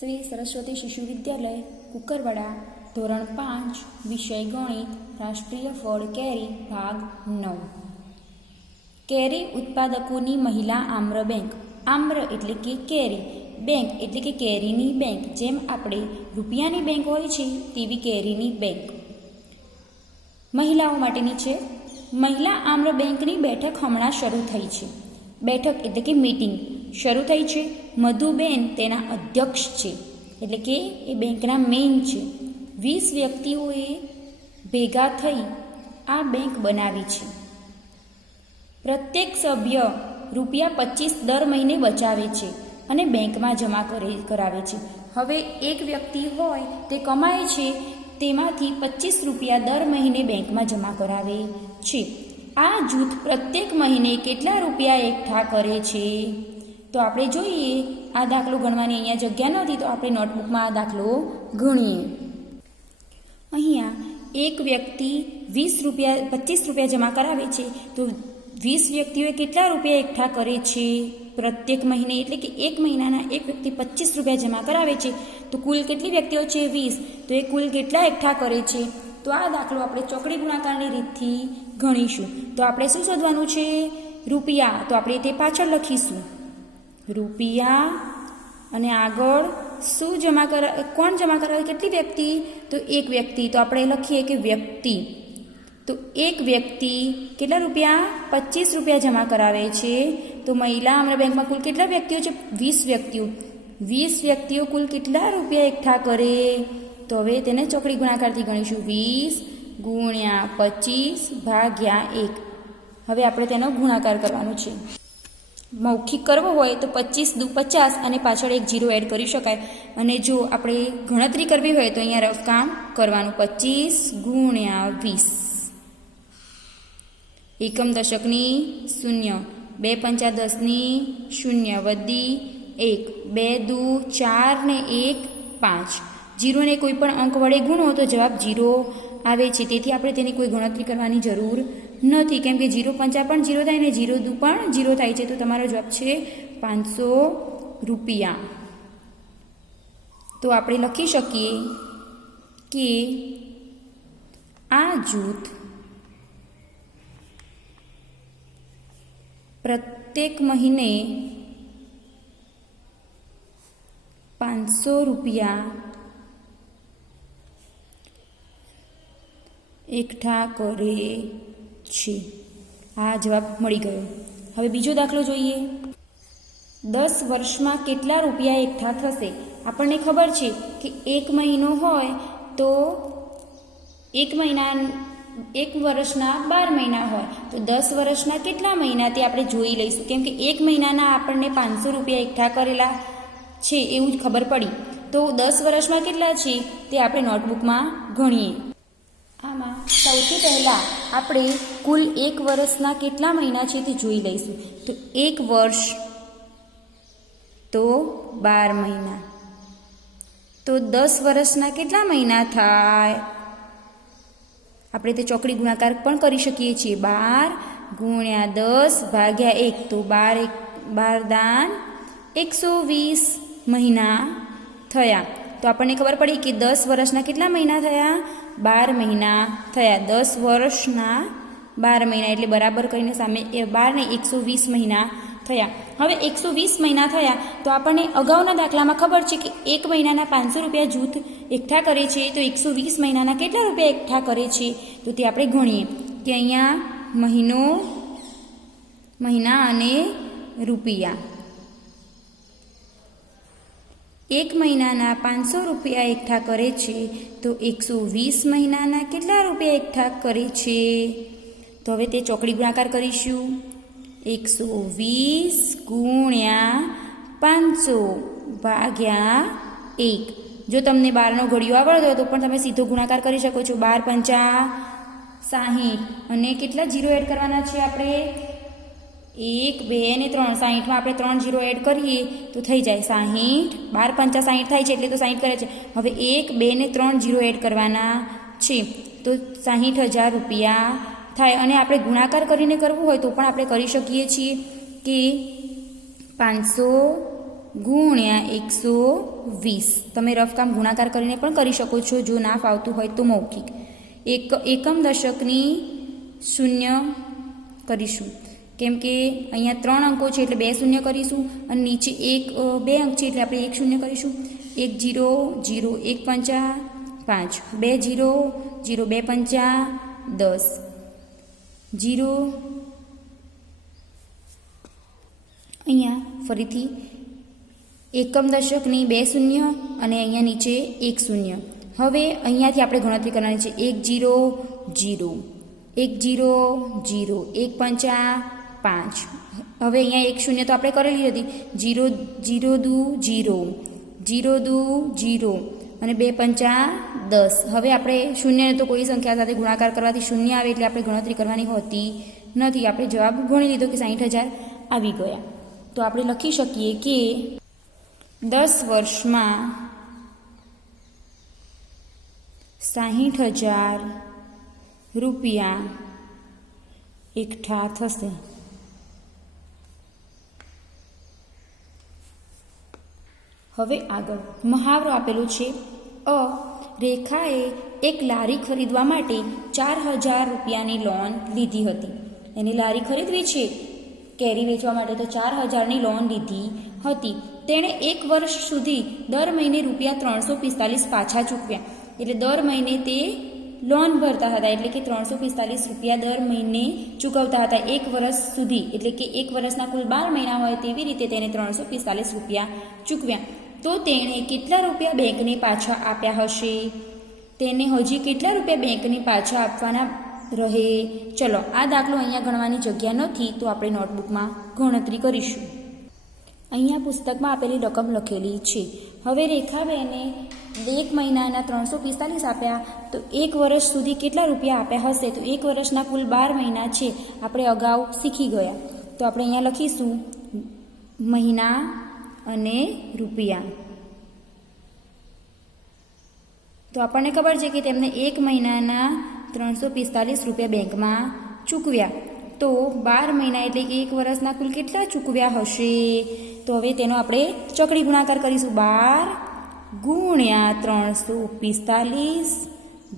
શ્રી સરસ્વતી શિશુ વિદ્યાલય કુકરવાડા ધોરણ 5 વિષય ગણિત રાષ્ટ્રીય ફળ કેરી ભાગ 9 કેરી ઉત્પાદકોની મહિલા આમ્ર બેંક। આમ્ર એટલે કે કેરી, બેંક એટલે કે કેરીની બેંક। જેમ આપણે રૂપિયાની બેંક હોય છે તેવી કેરીની બેંક મહિલાઓ માટેની છે। મહિલા આમ્ર બેંકની બેઠક હમણાં શરૂ થઈ છે। બેઠક એટલે કે મીટિંગ શરૂ થઈ છે। મધુબેન તેના અધ્યક્ષ છે, એટલે કે એ બેંકના મેઇન છે। 20 વ્યક્તિઓએ ભેગા થઈ આ બેંક બનાવી છે। પ્રત્યેક સભ્ય ₹25 દર મહિને બચાવે છે અને બેંકમાં જમા કરાવે છે। હવે એક વ્યક્તિ હોય તે કમાય છે, તેમાંથી ₹25 દર મહિને બેંકમાં જમા કરાવે છે। આ જૂથ પ્રત્યેક મહિને કેટલા રૂપિયા એકઠા કરે છે? તો આપણે જોઈએ, આ દાખલો ગણવાની અહીંયા જગ્યા નથી, તો આપણે નોટબુકમાં આ દાખલો ગણીએ। અહીંયા એક વ્યક્તિ ₹25 જમા કરાવે છે, તો 20 વ્યક્તિઓએ કેટલા રૂપિયા એકઠા કરે છે પ્રત્યેક મહિને? એટલે કે એક મહિનાના એક વ્યક્તિ ₹25 જમા કરાવે છે, તો કુલ કેટલી વ્યક્તિઓ છે? 20। તો એ કુલ કેટલા એકઠા કરે છે? તો આ દાખલો આપણે ચોકડી ગુણાકારની રીતથી ગણીશું। તો આપણે શું શોધવાનું છે? રૂપિયા, તો આપણે તે પાછળ લખીશું રૂપિયા, અને આગળ શું કોણ જમા કરાવે? કેટલી વ્યક્તિ? તો એક વ્યક્તિ, તો આપણે લખીએ કે વ્યક્તિ। તો એક વ્યક્તિ કેટલા રૂપિયા? ₹25 જમા કરાવે છે। તો મહિલા આમ્ર બેંકમાં કુલ કેટલા વ્યક્તિઓ છે? 20 વ્યક્તિઓ। 20 વ્યક્તિઓ કુલ કેટલા રૂપિયા એકઠા કરે? તો હવે તેને ચોકડી ગુણાકારથી ગણીશું। 20 ગુણ્યા 25 ભાગ્યા 1। હવે આપણે તેનો ગુણાકાર કરવાનો છે। મૌખિક કરવો હોય તો 25 દુ 50 અને પાછળ એક 0 એડ કરી શકાય, અને જો આપણે ગણતરી કરવી હોય તો અહીંયા રફ કામ કરવાનું। 25 ગુણ્યા 20, એકમ દશકની 0, 2 પંચા 10ની 0 વધી 1, 2 દુ 4 ને 1 5। 0 ને કોઈ પણ અંક વડે ગુણો તો જવાબ 0 આવે છે, તેથી આપણે તેની કોઈ ગણતરી કરવાની જરૂર નથી, કેમ કે 0 પંચા પણ 0 થાય ને 0 દુ પણ 0 થાય છે। તો તમારો જવાબ છે ₹500। તો આપણે લખી શકીએ કે આ જૂથ પ્રત્યેક મહિને ₹500 એકઠા કરે છે। આ જવાબ મળી ગયો। હવે બીજો દાખલો જોઈએ। 10 વર્ષમાં કેટલા રૂપિયા એકઠા થશે? આપણને ખબર છે કે એક મહિનો હોય તો એક વર્ષના 12 મહિના હોય, તો 10 વર્ષના કેટલા મહિના તે આપણે જોઈ લઈશું, કેમ કે એક મહિનાના આપણને ₹500 એકઠા કરેલા છે એવું જ ખબર પડી। તો 10 વર્ષમાં કેટલા છે તે આપણે નોટબુકમાં ગણીએ। આમાં સૌથી પહેલાં આપણે કુલ એક વર્ષના કેટલા મહિના છે તે જોઈ લઈશું। તો એક વર્ષ તો 12 મહિના, તો 10 વર્ષના કેટલા મહિના થાય? આપણે તે ચોકડી ગુણાકાર પણ કરી શકીએ છીએ। 12 ગુણ્યા 10 ભાગ્યા 1, તો 12 દાન 120 મહિના થયા। તો આપણને ખબર પડી કે 10 વર્ષના કેટલા મહિના થયા? 12 મહિના થયા। 10 વર્ષના 12 મહિના એટલે બરાબર કરીને સામે 12 ને 120 મહિના થયા। હવે 120 મહિના થયા તો આપણને અગાઉના દાખલામાં ખબર છે કે એક મહિનાના ₹500 જૂથ એકઠા કરે છે, તો 120 મહિનાના કેટલા રૂપિયા એકઠા કરે છે? તો તે આપણે ગણીએ કે અહીંયા મહિના અને રૂપિયા। એક મહિનાના ₹500 એકઠા કરે છે, તો 120 મહિનાના કેટલા રૂપિયા એકઠા કરે છે? તો હવે તે ચોકડી ગુણાકાર કરીશું। 120 ગુણ્યા 500 ભાગ્યા 1। જો તમને 12નો ઘડિયો આવડતો હોય તો પણ તમે સીધો ગુણાકાર કરી શકો છો। 12 પંચા 60, અને કેટલા 0 એડ કરવાના છે આપણે? 1, 2 અને 3। 60માં આપણે 3 0 એડ કરીએ તો થઈ જાય 60। 12 પંચા 60 થાય છે એટલે તો 60 કરે છે। હવે 1, 2 ને 3 0 એડ કરવાના છે, તો ₹60,000 થાય। અને આપણે ગુણાકાર કરીને કરવું હોય તો પણ આપણે કરી શકીએ છીએ કે 500 ગુણ્યા 120. તમે રફ કામ ગુણાકાર કરીને પણ કરી શકો છો, જો ના ફાવતું હોય તો મૌખિક. એકમ દશકની શૂન્ય કરીશું, કેમ કે અહીંયા 3 અંકો છે એટલે 2 શૂન્ય કરીશું, અને નીચે 2 અંક છે એટલે આપણે 1 શૂન્ય કરીશું. 1 0 0 1 5 5 2 0 0 2 5 10 0. અહીંયા ફરીથી એકમ દશકની 2 શૂન્ય અને અહીંયા નીચે 1 શૂન્ય. હવે અહીંયાથી આપણે ગણતરી કરવાની છે. 1 0 0 1 0 0 1 5 5. હવે અહીંયા 1 શૂન્ય તો આપણે કરેલી હતી. 0 0 2 0 0 2 0 અને 2 5 10. હવે આપણે શૂન્યને તો કોઈ સંખ્યા સાથે ગુણાકાર કરવાથી શૂન્ય આવે એટલે આપણે ગણતરી કરવાની હોતી નથી. આપણે જવાબ ગણી લીધો કે 60,000 આવી ગયા. તો આપણે લખી શકીએ કે 10 વર્ષમાં 60,000 રૂપિયા એકઠા થશે. હવે આગળ મહાવરો આપેલો છે. રેખાએ એક લારી ખરીદવા માટે 4,000 રૂપિયાની લોન લીધી હતી. એની લારી ખરીદવી છે કેરી વેચવા માટે, તો 4,000ની લોન લીધી હતી. તેણે 1 વર્ષ સુધી દર મહિને રૂપિયા 345 પાછા ચૂકવ્યા. એટલે દર મહિને તે લોન ભરતા હતા, એટલે કે 345 રૂપિયા દર મહિને ચૂકવતા હતા 1 વર્ષ સુધી. એટલે કે 1 વર્ષના કુલ 12 મહિના હોય તેવી રીતે તેને 345 રૂપિયા ચૂકવ્યા. તો તેણે કેટલા રૂપિયા બેંકને પાછા આપ્યા હશે? તેને હજી કેટલા રૂપિયા બેંકને પાછા આપવાના રહે? ચલો, આ દાખલો અહીંયા ગણવાની જગ્યા નથી, તો આપણે નોટબુકમાં ગણતરી કરીશું. અહીંયા પુસ્તકમાં આપેલી રકમ લખેલી છે. હવે રેખાબેને 1 મહિનાના 345 આપ્યા, તો 1 વર્ષ સુધી કેટલા રૂપિયા આપ્યા હશે? તો 1 વર્ષના કુલ 12 મહિના છે, આપણે અગાઉ શીખી ગયા. તો આપણે અહીંયા લખીશું મહિના અને રૂપિયા. તો આપણને ખબર છે કે તેમને 1 મહિનાના 345 રૂપિયા બેંકમાં ચૂકવ્યા. તો 12 મહિના એટલે કે 1 વર્ષના કુલ કેટલા ચૂકવ્યા હશે? તો હવે તેનો આપણે ચોકડી ગુણાકાર કરીશું. 12 ગુણ્યા 345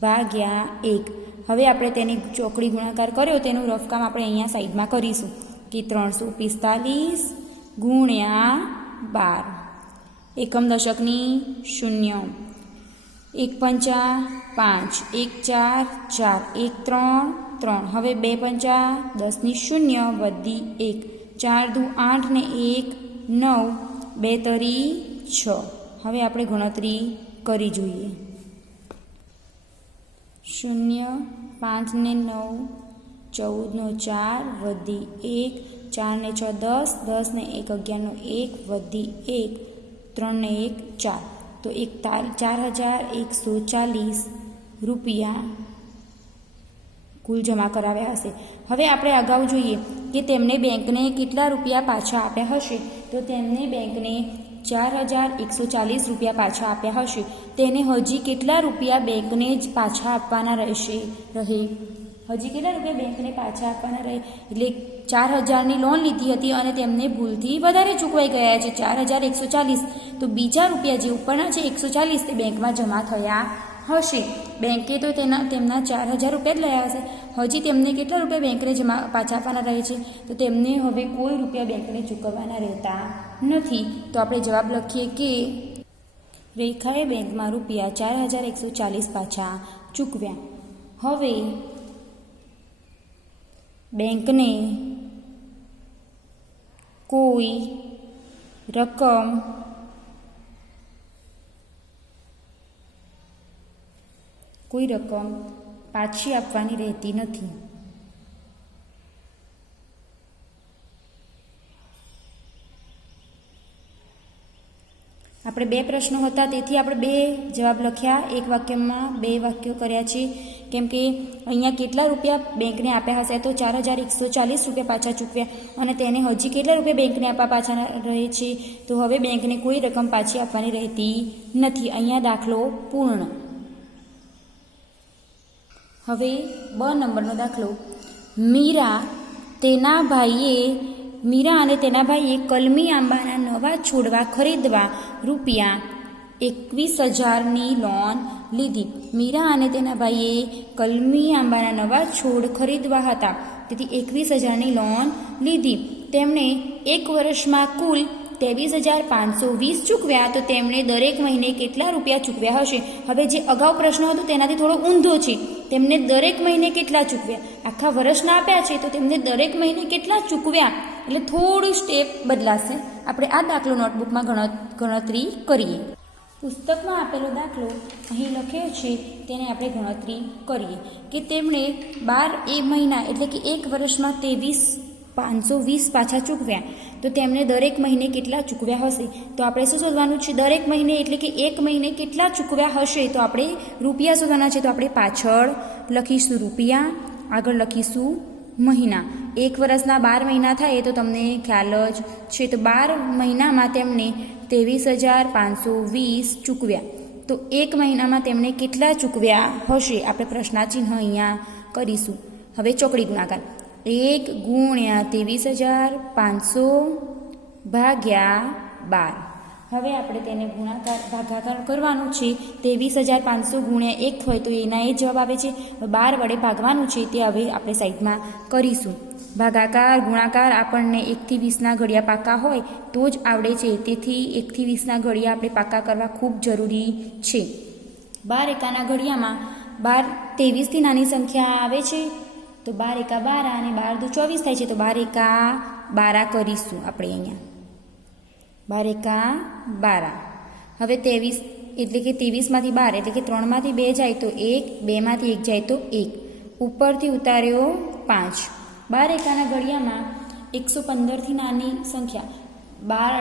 ભાગ્યા 1. હવે આપણે તેની ચોકડી ગુણાકાર કર્યો, તેનું રફકામ આપણે અહીંયા સાઈડમાં કરીશું કે 345 ગુણ્યા 12. એકમ દશકની શૂન્ય. 1 5 5 1 4 4 1 3 3. હવે 2 5 10ની શૂન્ય વધી 1. 4 દુ 8 ને 1 9. 2 તરી 6. હવે આપણે ગણતરી કરી જોઈએ. 0 5 ને 9 14 નો 4 વધી 1. 4 ને 6 10 10 ને 1 11 નો 1 વધી 1. 3 ને 1 4. તો 4,140 રૂપિયા કુલ જમા કરાવ્યા હશે. હવે આપણે અગાઉ જોઈએ કે તેમને બેંકને કેટલા રૂપિયા પાછા આપ્યા હશે. તો તેમને બેંકને 4,140 રૂપિયા પાછા આપ્યા હશે. તેને હજી કેટલા રૂપિયા બેંકને જ પાછા આપવાના રહે? હજી કેટલા રૂપિયા બેંકને પાછા આપવાના રહે? એટલે 4,000ની લોન લીધી હતી અને તેમને ભૂલથી વધારે ચૂકવાઈ ગયા છે 4,140. તો બીજા રૂપિયા જે ઉપરના છે 140 તે બેંકમાં જમા થયા હશે. બેંકે તો તેમના 4,000 રૂપિયા જ લયા હશે. હજી તેમને કેટલા રૂપિયા બેંકને પાછા આપવાના રહે છે? તો તેમને હવે કોઈ રૂપિયા બેંકને ચૂકવવાના રહેતા નથી. તો આપણે જવાબ લખીએ કે રેખાએ બેંકમાં રૂપિયા 4,140 પાછા ચૂકવ્યા. હવે બેંકને કોઈ રકમ પાછી આપવાની રહેતી નથી. આપણે 2 પ્રશ્નો હતા, તેથી આપણે 2 જવાબ લખ્યા. એક વાક્યમાં 2 વાક્યો કર્યા છે, કેમ કે અહીંયા કેટલા રૂપિયા બેંકને આપ્યા હશે? તો 4,140 રૂપિયા પાછા ચૂકવ્યા, અને તેને હજી કેટલા રૂપિયા બેંકને આપવા પાછા રહે છે? તો હવે બેંકને કોઈ રકમ પાછી આપવાની રહેતી નથી. અહીંયા દાખલો પૂર્ણ. હવે 2 નંબરનો દાખલો. મીરા તેના ભાઈએ મીરા અને તેના ભાઈએ કલમી આંબાના નવા છોડવા ખરીદવા રૂપિયા 21,000ની લોન લીધી. મીરા અને તેના ભાઈએ કલમી આંબાના નવા છોડ ખરીદવા હતા, તેથી 21,000ની લોન લીધી. તેમણે એક વર્ષમાં કુલ 23,520 ચૂકવ્યા, તો તેમણે દરેક મહિને કેટલા રૂપિયા ચૂકવ્યા હશે? હવે જે અગાઉ પ્રશ્ન હતો તેનાથી થોડો ઊંધો છે. તેમને દરેક મહિને કેટલા ચૂકવ્યા, આખા વર્ષના આપ્યા છે તો તેમને દરેક મહિને કેટલા ચૂકવ્યા, એટલે થોડું સ્ટેપ બદલાશે. આપણે આ દાખલો નોટબુકમાં ગણતરી કરીએ. પુસ્તકમાં આપેલો દાખલો અહીં લખ્યો છે, તેને આપણે ગણતરી કરીએ કે તેમણે 12 મહિના એટલે કે એક વર્ષમાં 23,520 પાછા ચૂકવ્યા, તો તેમણે દરેક મહિને કેટલા ચૂકવ્યા હશે? તો આપણે શું શોધવાનું છે? દરેક મહિને એટલે કે એક મહિને કેટલા ચૂકવ્યા હશે, તો આપણે રૂપિયા શોધવાના છે. તો આપણે પાછળ લખીશું રૂપિયા, આગળ લખીશું મહિના. એક વર્ષના 12 મહિના થાય તો તમને ખ્યાલ જ છે. તો 12 મહિનામાં તેમણે 23,520 ચૂકવ્યા, તો એક મહિનામાં તેમણે કેટલા ચૂકવ્યા હશે? આપણે પ્રશ્નાચિહ્ન અહીંયા કરીશું. હવે ચોકડી ગુણાકાર 1 ગુણ્યા 23,500 ભાગ્યા 12. હવે આપણે તેને ભાગાકાર કરવાનું છે. 23,500 ગુણ્યા 1 હોય તો એના એ જવાબ આવે છે. 12 વડે ભાગવાનું છે, તે હવે આપણે સાઈડમાં કરીશું. ભાગાકાર ગુણાકાર આપણને 1 થી 20ના ઘડિયા પાકા હોય તો જ આવડે છે, તેથી 1 થી 20ના ઘડિયા આપણે પાકા કરવા ખૂબ જરૂરી છે. 12 એકાના ઘડિયામાં 23થી નાની સંખ્યા આવે છે, તો 12 એકા 12 અને 12 દુ 24 થાય છે, તો 12 એકા 12 કરીશું આપણે અહીંયા. 12 એકા 12. હવે 23 એટલે કે 23માંથી 12 એટલે કે 3માંથી 2 જાય તો 1, 2માંથી 1 જાય તો 1, ઉપરથી ઉતાર્યો 5. 12 એકાના ઘડિયામાં 115થી નાની સંખ્યા 12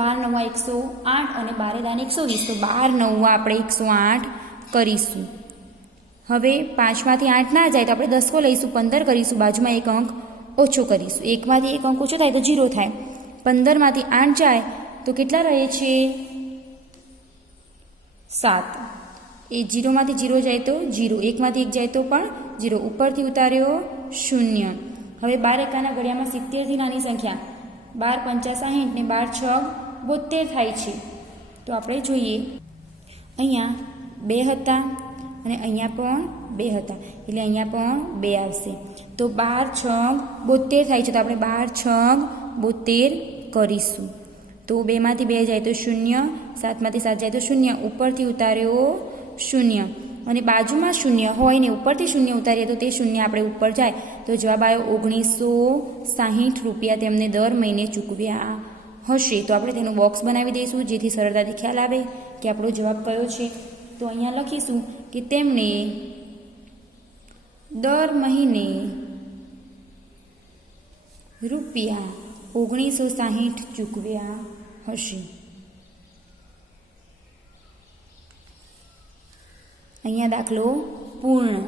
9 108 અને 12 દાન 120, તો 12 9 આપણે 108 કરીશું. હવે 5માંથી 8 ના જાય તો આપણે 10 લઈશું, 15 કરીશું, બાજુમાં એક અંક ઓછો કરીશું. 1માંથી 1 અંક ઓછો થાય તો 0 થાય. 15માંથી 8 જાય તો કેટલા રહે છે? 7. એ 0માંથી 0 જાય તો 0, 1માંથી 1 જાય તો પણ 0, ઉપરથી ઉતાર્યો 0. હવે 12 એકાના ઘડિયામાં 70થી નાની સંખ્યા 12 5 60 ને 12 6 72 થાય છે. તો આપણે જોઈએ, અહીંયા 2 હતા અને અહીંયા પણ 2 હતા, એટલે અહીંયા પણ 2 આવશે. તો 12 6 72 થાય છે, તો આપણે 12 6 72 કરીશું. તો 2માંથી 2 જાય તો 0, 7માંથી 7 જાય તો 0, ઉપરથી ઉતાર્યો 0 અને બાજુમાં 0 હોય ને ઉપરથી 0 ઉતારીએ તો તે 0 આપણે ઉપર જાય, તો જવાબ આવ્યો 1960 રૂપિયા તેમને દર મહિને ચૂકવ્યા હશે. તો આપણે તેનું બોક્સ બનાવી દઈશું, જેથી સરળતાથી ખ્યાલ આવે કે આપણો જવાબ કયો છે. તો અહીંયા લખીશું કે તેમણે દર મહિને રૂપિયા 1960 ચૂકવ્યા હશે. અહીંયા દાખલો પૂર્ણ.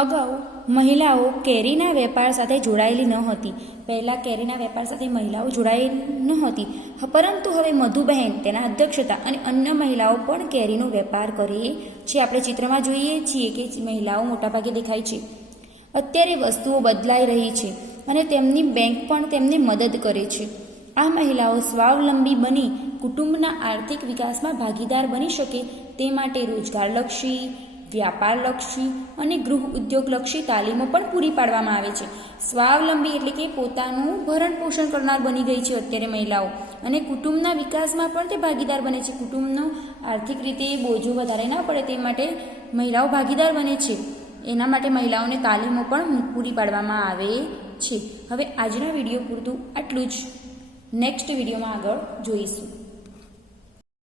અગાઉ મહિલાઓ કેરીના વેપાર સાથે જોડાયેલી ન હતી. પહેલાં કેરીના વેપાર સાથે મહિલાઓ જોડાયેલી ન હતી, પરંતુ હવે મધુબહેન તેના અધ્યક્ષતા અને અન્ય મહિલાઓ પણ કેરીનો વેપાર કરે છે. આપણે ચિત્રમાં જોઈએ છીએ કે મહિલાઓ મોટાભાગે દેખાય છે. અત્યારે વસ્તુઓ બદલાઈ રહી છે અને તેમની બેંક પણ તેમને મદદ કરે છે. આ મહિલાઓ સ્વાવલંબી બની કુટુંબના આર્થિક વિકાસમાં ભાગીદાર બની શકે તે માટે રોજગારલક્ષી, વ્યાપારલક્ષી અને ગૃહ ઉદ્યોગલક્ષી તાલીમો પણ પૂરી પાડવામાં આવે છે. સ્વાવલંબી એટલે કે પોતાનું ભરણ પોષણ કરનાર બની ગઈ છે અત્યારે મહિલાઓ, અને કુટુંબના વિકાસમાં પણ તે ભાગીદાર બને છે. કુટુંબનો આર્થિક રીતે બોજો વધારે ના પડે તે માટે મહિલાઓ ભાગીદાર બને છે. એના માટે મહિલાઓને તાલીમો પણ પૂરી પાડવામાં આવે છે. હવે આજના વિડીયો પૂરતું આટલું જ. નેક્સ્ટ વિડીયોમાં આગળ જોઈશું.